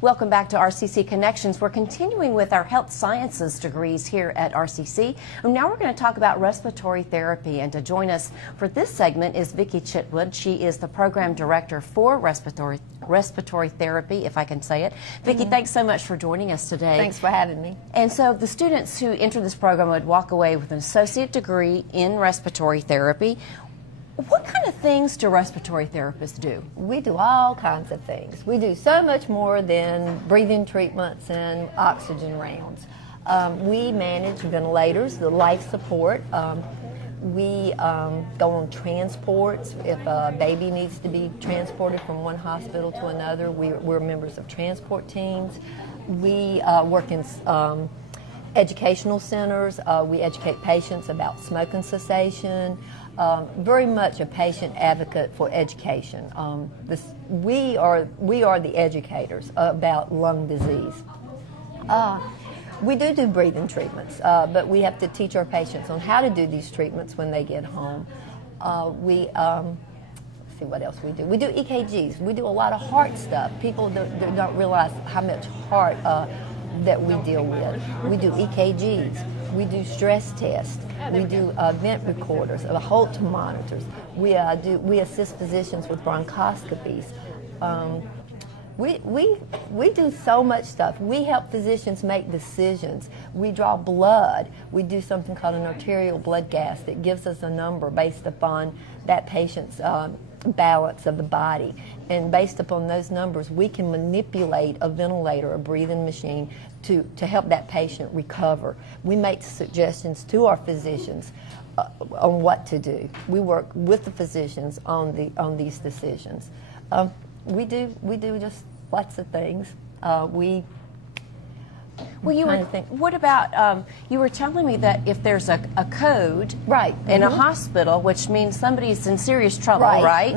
Welcome back to RCC Connections. We're continuing with our health sciences degrees here at RCC. And now we're going to talk about respiratory therapy. And to join us for this segment is Vickie Chitwood. She is the program director for respiratory therapy, if I can say it. Vickie, thanks so much for joining us today. Thanks for having me. And so the students who enter this program would walk away with an associate degree in respiratory therapy. What kind of things do respiratory therapists do? We do all kinds of things. We do so much more than breathing treatments and oxygen rounds. We manage ventilators, the life support. We go on transports. If a baby needs to be transported from one hospital to another, we're members of transport teams. We work in educational centers. We educate patients about smoking cessation. Very much a patient advocate for education. We are the educators about lung disease. We do breathing treatments, but we have to teach our patients on how to do these treatments when they get home. Let's see what else we do. We do EKGs. We do a lot of heart stuff. People don't realize how much heart that we deal with. We do EKGs. We do stress tests. We do vent recorders, Holter monitors. We assist physicians with bronchoscopies. We do so much stuff. We help physicians make decisions. We draw blood. We do something called an arterial blood gas that gives us a number based upon that patient's balance of the body. And based upon those numbers, we can manipulate a ventilator, a breathing machine, to help that patient recover. We make suggestions to our physicians on what to do. We work with the physicians on these decisions. We do just lots of things. What about, you were telling me that if there's a code in a hospital, which means somebody's in serious trouble, right?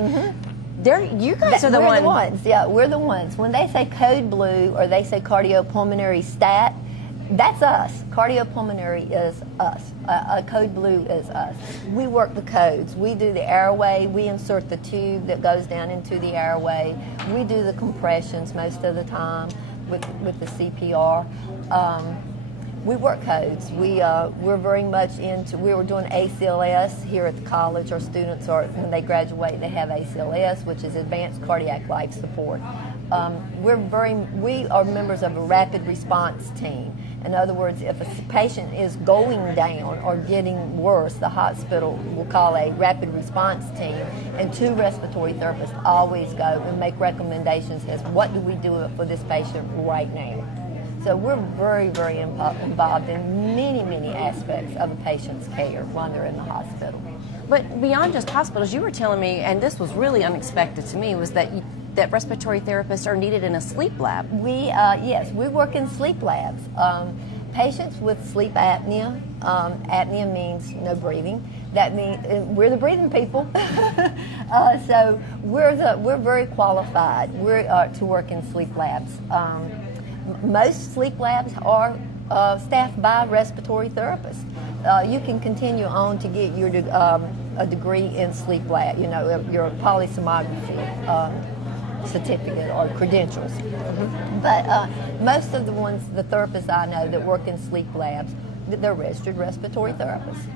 You guys are the ones. Yeah, we're the ones. When they say code blue or they say cardiopulmonary stat, that's us. Cardiopulmonary is us. Code blue is us. We work the codes. We do the airway. We insert the tube that goes down into the airway. We do the compressions most of the time with the CPR. We work codes. We're very much into, we were doing ACLS here at the college. Our students when they graduate, they have ACLS, which is Advanced Cardiac Life Support. We are members of a rapid response team. In other words, if a patient is going down or getting worse, the hospital will call a rapid response team, and two respiratory therapists always go and make recommendations as what do we do for this patient right now. So we're very, very involved in many, many aspects of a patient's care while they're in the hospital. But beyond just hospitals, you were telling me, and this was really unexpected to me, was that that respiratory therapists are needed in a sleep lab. Yes, we work in sleep labs. Patients with sleep apnea, apnea means no breathing. That means we're the breathing people. So we're very qualified. To work in sleep labs. Most sleep labs are staffed by respiratory therapists. You can continue on to get your a degree in sleep lab, your polysomnography certificate or credentials. But most of the therapists I know that work in sleep labs, they're registered respiratory therapists.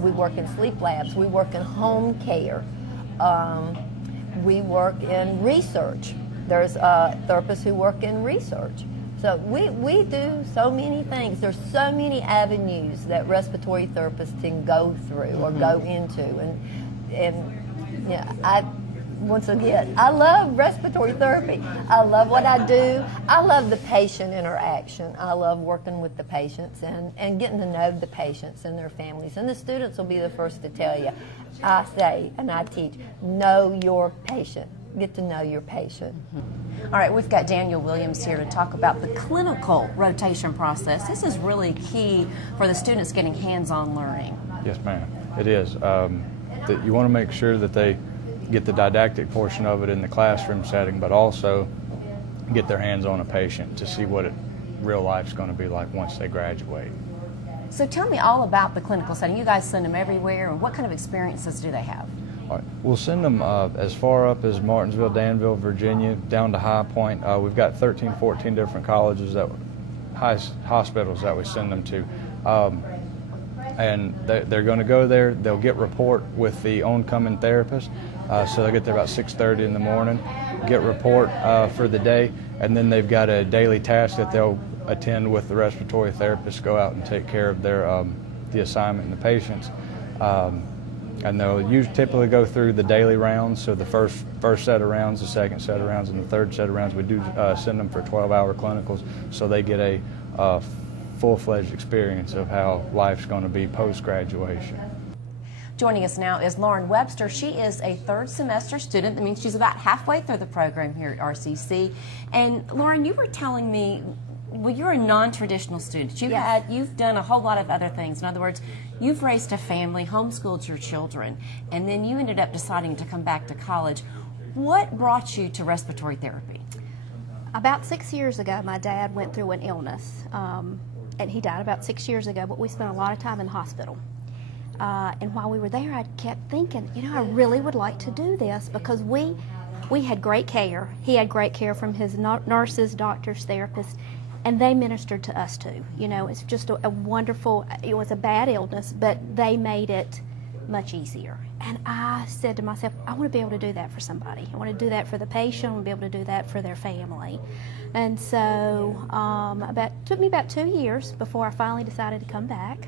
We work in sleep labs. We work in home care. We work in research. There's therapists who work in research. So we do so many things. There's so many avenues that respiratory therapists can go through or go into. And once again, I love respiratory therapy. I love what I do. I love the patient interaction. I love working with the patients and getting to know the patients and their families. And the students will be the first to tell you. I say and I teach, know your patient. Get to know your patient. All right, we've got Daniel Williams here to talk about the clinical rotation process. This is really key for the students getting hands-on learning. Yes, ma'am, it is. That you want to make sure that they get the didactic portion of it in the classroom setting, but also get their hands on a patient to see what real life's going to be like once they graduate. So tell me all about the clinical setting. You guys send them everywhere, and what kind of experiences do they have? All right. We'll send them as far up as Martinsville, Danville, Virginia, down to High Point. We've got 13, 14 different colleges, hospitals that we send them to. And they're going to go there. They'll get report with the oncoming therapist. So they'll get there about 6:30 in the morning, get report for the day, and then they've got a daily task that they'll attend with the respiratory therapist, go out and take care of their the assignment and the patients. And they'll typically go through the daily rounds, so the first set of rounds, the second set of rounds, and the third set of rounds. We do send them for 12-hour clinicals, so they get a full-fledged experience of how life's going to be post-graduation. Joining us now is Lauren Webster. She is a third semester student. That means she's about halfway through the program here at RCC. And Lauren, you were telling me, well, you're a non-traditional student. You've done a whole lot of other things. In other words, you've raised a family, homeschooled your children, and then you ended up deciding to come back to college. What brought you to respiratory therapy? About 6 years ago, my dad went through an illness, and he died about 6 years ago, but we spent a lot of time in the hospital. And while we were there, I kept thinking, you know, I really would like to do this because we had great care. He had great care from his nurses, doctors, therapists, and they ministered to us too. You know, it's just a wonderful, it was a bad illness, but they made it much easier. And I said to myself, I want to be able to do that for somebody. I want to do that for the patient. I want to be able to do that for their family. And so took me about 2 years before I finally decided to come back.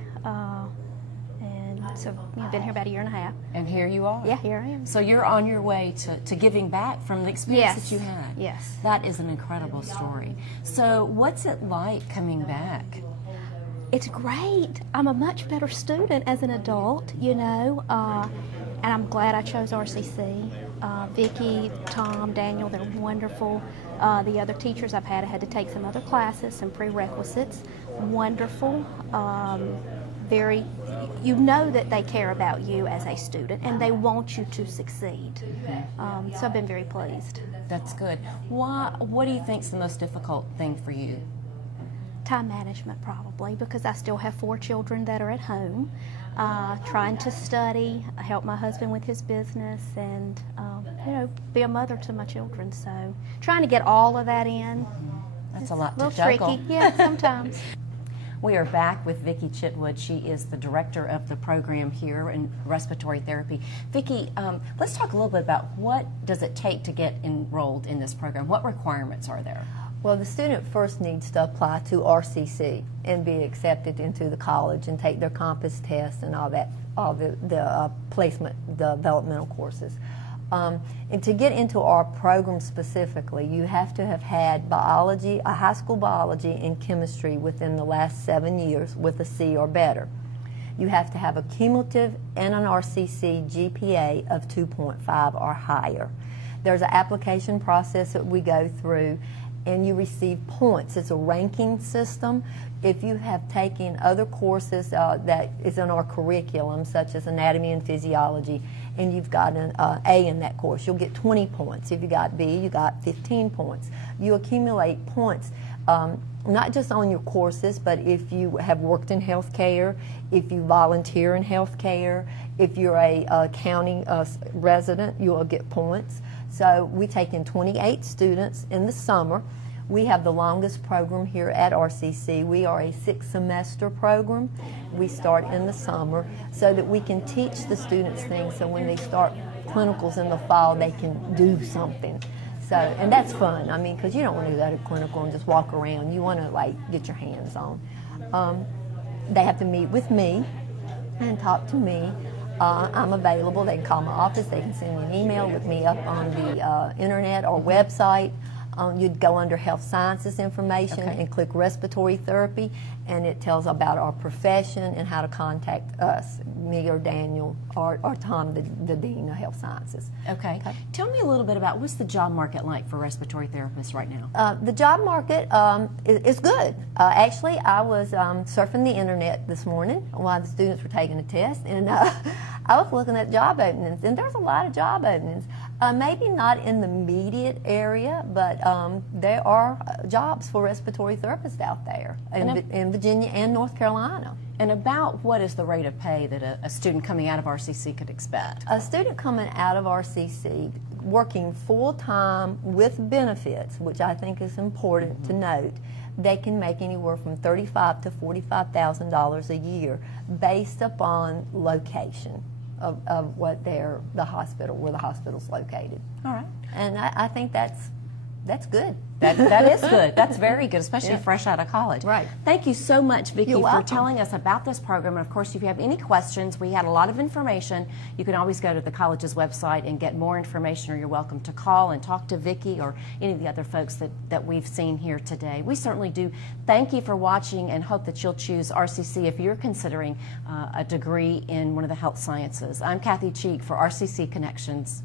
So, you know, I've been here about a year and a half. And here you are. Yeah, here I am. So you're on your way to giving back from the experience Yes. that you had. Yes. That is an incredible story. So what's it like coming back? It's great. I'm a much better student as an adult, you know, and I'm glad I chose RCC. Vickie, Tom, Daniel, they're wonderful. The other teachers I've had, I had to take some other classes, some prerequisites. Wonderful. Very, you know that they care about you as a student and they want you to succeed. So I've been very pleased. That's good. What do you think is the most difficult thing for you? Time management, probably, because I still have 4 children that are at home, trying to study, help my husband with his business, and you know, be a mother to my children. So trying to get all of that in. That's a lot a to little juggle. tricky, yeah, sometimes. We are back with Vickie Chitwood. She is the director of the program here in respiratory therapy. Vickie, let's talk a little bit about what does it take to get enrolled in this program? What requirements are there? Well, the student first needs to apply to RCC and be accepted into the college and take their compass test and all the placement, the developmental courses. And to get into our program specifically, you have to have had biology, a high school biology and chemistry within the last 7 years with a C or better. You have to have a cumulative and an RCC GPA of 2.5 or higher. There's an application process that we go through, and you receive points. It's a ranking system. If you have taken other courses that is in our curriculum, such as anatomy and physiology, and you've got an A in that course, you'll get 20 points. If you got B, you got 15 points. You accumulate points, not just on your courses, but if you have worked in healthcare, if you volunteer in healthcare, if you're a county resident, you'll get points. So we take in 28 students in the summer. We have the longest program here at RCC. We are a 6-semester program. We start in the summer so that we can teach the students things so when they start clinicals in the fall, they can do something. So, and that's fun. I mean, because you don't want to go to clinical and just walk around. You want to, like, get your hands on. They have to meet with me and talk to me. I'm available. They can call my office. They can send me an email, look me up on the internet or website. You'd go under health sciences information and click respiratory therapy, and it tells about our profession and how to contact us, me or Daniel or Tom, the dean of health sciences. Okay. Tell me a little bit about what's the job market like for respiratory therapists right now? The job market is good. Actually, I was surfing the internet this morning while the students were taking a test, and I was looking at job openings, and there's a lot of job openings. Maybe not in the immediate area, but there are jobs for respiratory therapists out there in Virginia and North Carolina. And about what is the rate of pay that a student coming out of RCC could expect? A student coming out of RCC working full-time with benefits, which I think is important to note, they can make anywhere from $35,000 to $45,000 a year based upon location of what where the hospital's located. All right. And I think that's good. That is good. That's very good, especially fresh out of college. Right. Thank you so much, Vicki, You're for welcome. telling us about this program. And of course, if you have any questions, we had a lot of information. You can always go to the college's website and get more information, or you're welcome to call and talk to Vicki or any of the other folks that we've seen here today. We certainly do thank you for watching and hope that you'll choose RCC if you're considering a degree in one of the health sciences. I'm Kathy Cheek for RCC Connections.